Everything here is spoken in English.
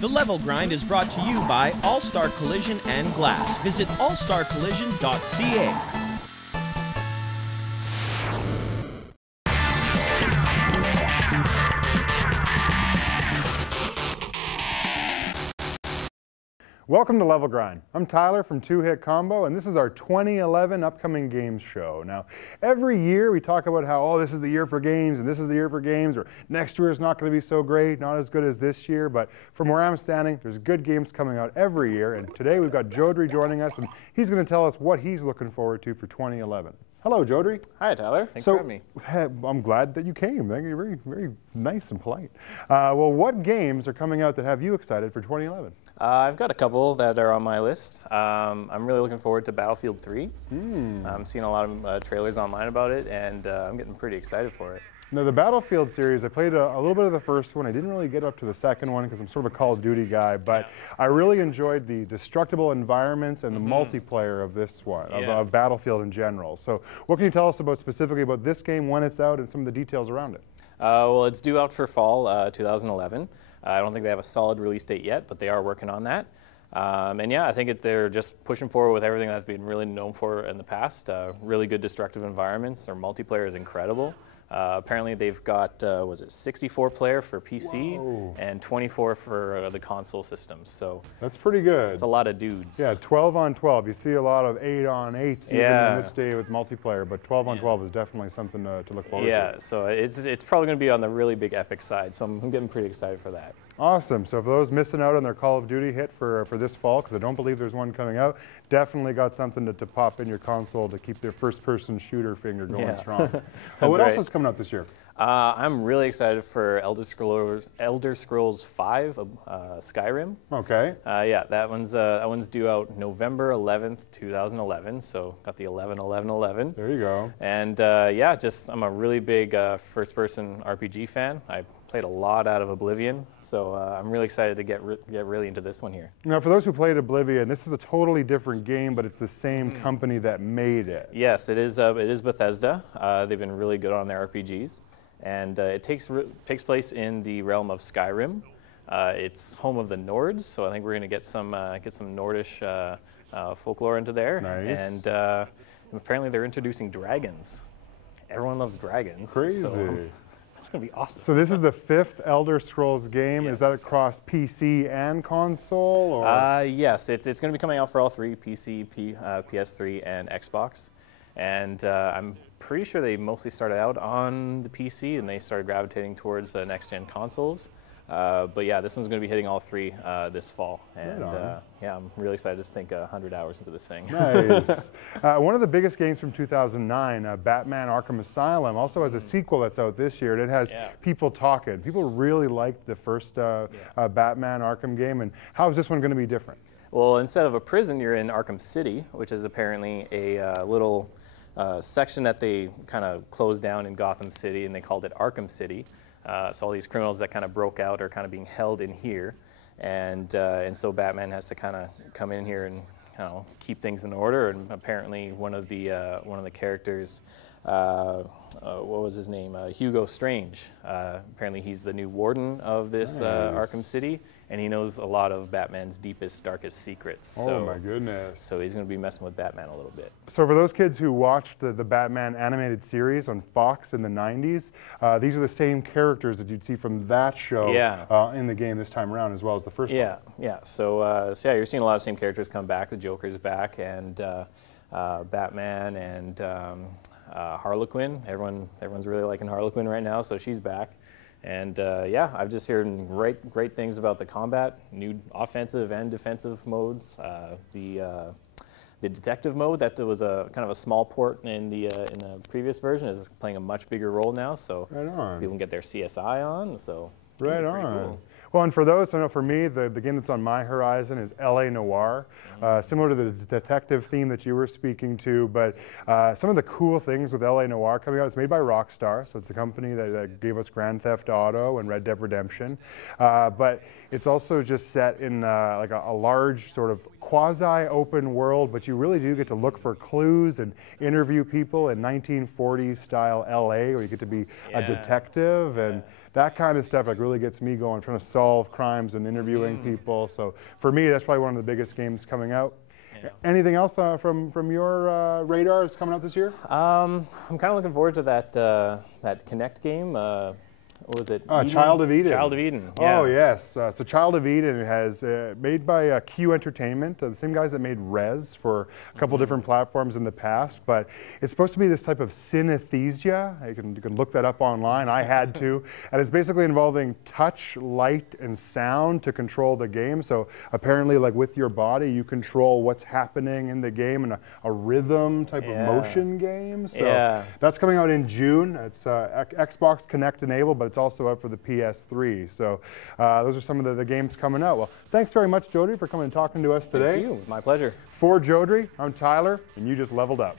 The Level Grind is brought to you by All-Star Collision and Glass. Visit allstarcollision.ca. Welcome to Level Grind. I'm Tyler from Two Hit Combo, and this is our 2011 upcoming games show. Now, every year we talk about how, oh, this is the year for games, and this is the year for games, or next year is not going to be so great, not as good as this year. But from where I'm standing, there's good games coming out every year, and today we've got Jodry joining us, and he's going to tell us what he's looking forward to for 2011. Hello, Jodry. Hi, Tyler. Thanks for having me. I'm glad that you came. You're very, very nice and polite. Well, what games are coming out that have you excited for 2011? I've got a couple that are on my list. I'm really looking forward to Battlefield 3. I'm seeing a lot of trailers online about it, and I'm getting pretty excited for it. Now, the Battlefield series, I played a little bit of the first one. I didn't really get up to the second one because I'm sort of a Call of Duty guy, but I really enjoyed the destructible environments and the multiplayer of this one, of Battlefield in general. So what can you tell us about specifically about this game, when it's out, and some of the details around it? Well, it's due out for fall 2011. I don't think they have a solid release date yet, but they are working on that. And yeah, I think they're just pushing forward with everything that's been really known for in the past. Really good destructive environments. Their multiplayer is incredible. Apparently they've got, was it 64 player for PC and 24 for the console systems. So that's pretty good. It's a lot of dudes. Yeah, 12 on 12. You see a lot of 8 on 8s even in this day with multiplayer, but 12 on 12 is definitely something to look forward to. Yeah, so it's probably going to be on the really big epic side, so I'm getting pretty excited for that. Awesome. So for those missing out on their Call of Duty hit for this fall, because I don't believe there's one coming out, definitely got something to pop in your console to keep their first-person shooter finger going strong. What else is coming out this year? I'm really excited for Elder Scrolls 5, Skyrim. Okay. Yeah, that one's due out November 11th, 2011. So got the 11/11/11. There you go. And yeah, I'm a really big first-person RPG fan. I played a lot out of Oblivion, so I'm really excited to get really into this one here. Now, for those who played Oblivion, this is a totally different game, but it's the same company that made it. Yes, it is. It is Bethesda. They've been really good on their RPGs. And it takes place in the realm of Skyrim. It's home of the Nords, so I think we're going to get some Nordish folklore into there. Nice. And apparently they're introducing dragons. Everyone loves dragons. Crazy. So that's going to be awesome. So this is the 5th Elder Scrolls game. Yes. Is that across PC and console? Or? Yes, it's going to be coming out for all three, PC, PS3, and Xbox. And I'm pretty sure they mostly started out on the PC and they started gravitating towards next-gen consoles. But yeah, this one's going to be hitting all three this fall. And yeah, I'm really excited to think 100 hours into this thing. Nice. One of the biggest games from 2009, Batman Arkham Asylum, also has a sequel that's out this year. And it has people talking. People really liked the first Batman Arkham game. And how is this one going to be different? Well, instead of a prison, you're in Arkham City, which is apparently a little section that they kind of closed down in Gotham City, and they called it Arkham City. So all these criminals that kind of broke out are kind of being held in here, and so Batman has to kind of come in here and keep things in order. And apparently one of the characters, what was his name? Hugo Strange. Apparently he's the new warden of this Arkham City, and he knows a lot of Batman's deepest, darkest secrets. Oh my goodness. So he's going to be messing with Batman a little bit. So for those kids who watched the Batman animated series on Fox in the 90s, these are the same characters that you'd see from that show in the game this time around, as well as the first one. Yeah. So yeah, you're seeing a lot of the same characters come back. The Joker's back, and Batman, and Harlequin. Everyone's really liking Harlequin right now, so she's back. And yeah, I've just heard great things about the combat, new offensive and defensive modes. The detective mode that was a kind of a small port in the previous version is playing a much bigger role now. So people can get their CSI on. So right on. Cool. Well, and for those, I know for me, the game that's on my horizon is LA Noire, similar to the detective theme that you were speaking to, but some of the cool things with LA Noire coming out, it's made by Rockstar, so it's the company that gave us Grand Theft Auto and Red Dead Redemption, but it's also just set in like a large sort of quasi-open world, but you really do get to look for clues and interview people in 1940s style LA, where you get to be a detective, and that kind of stuff like really gets me going, trying to solve crimes and interviewing people. So for me, that's probably one of the biggest games coming out. Yeah. Anything else from your radar that's coming out this year? I'm kind of looking forward to that Connect game. What was it? Child of Eden. Child of Eden. Yeah. Oh yes. So Child of Eden has made by Q Entertainment, the same guys that made Rez for a couple different platforms in the past. But it's supposed to be this type of synesthesia. You can look that up online. I had to, and it's basically involving touch, light, and sound to control the game. So apparently, like with your body, you control what's happening in the game in a rhythm type of motion game. So that's coming out in June. It's Xbox Connect enabled, but it's also out for the PS3. So those are some of the games coming out. Well, thanks very much, Jodry, for coming and talking to us today. Thank you. My pleasure. For Jodry, I'm Tyler, and you just leveled up.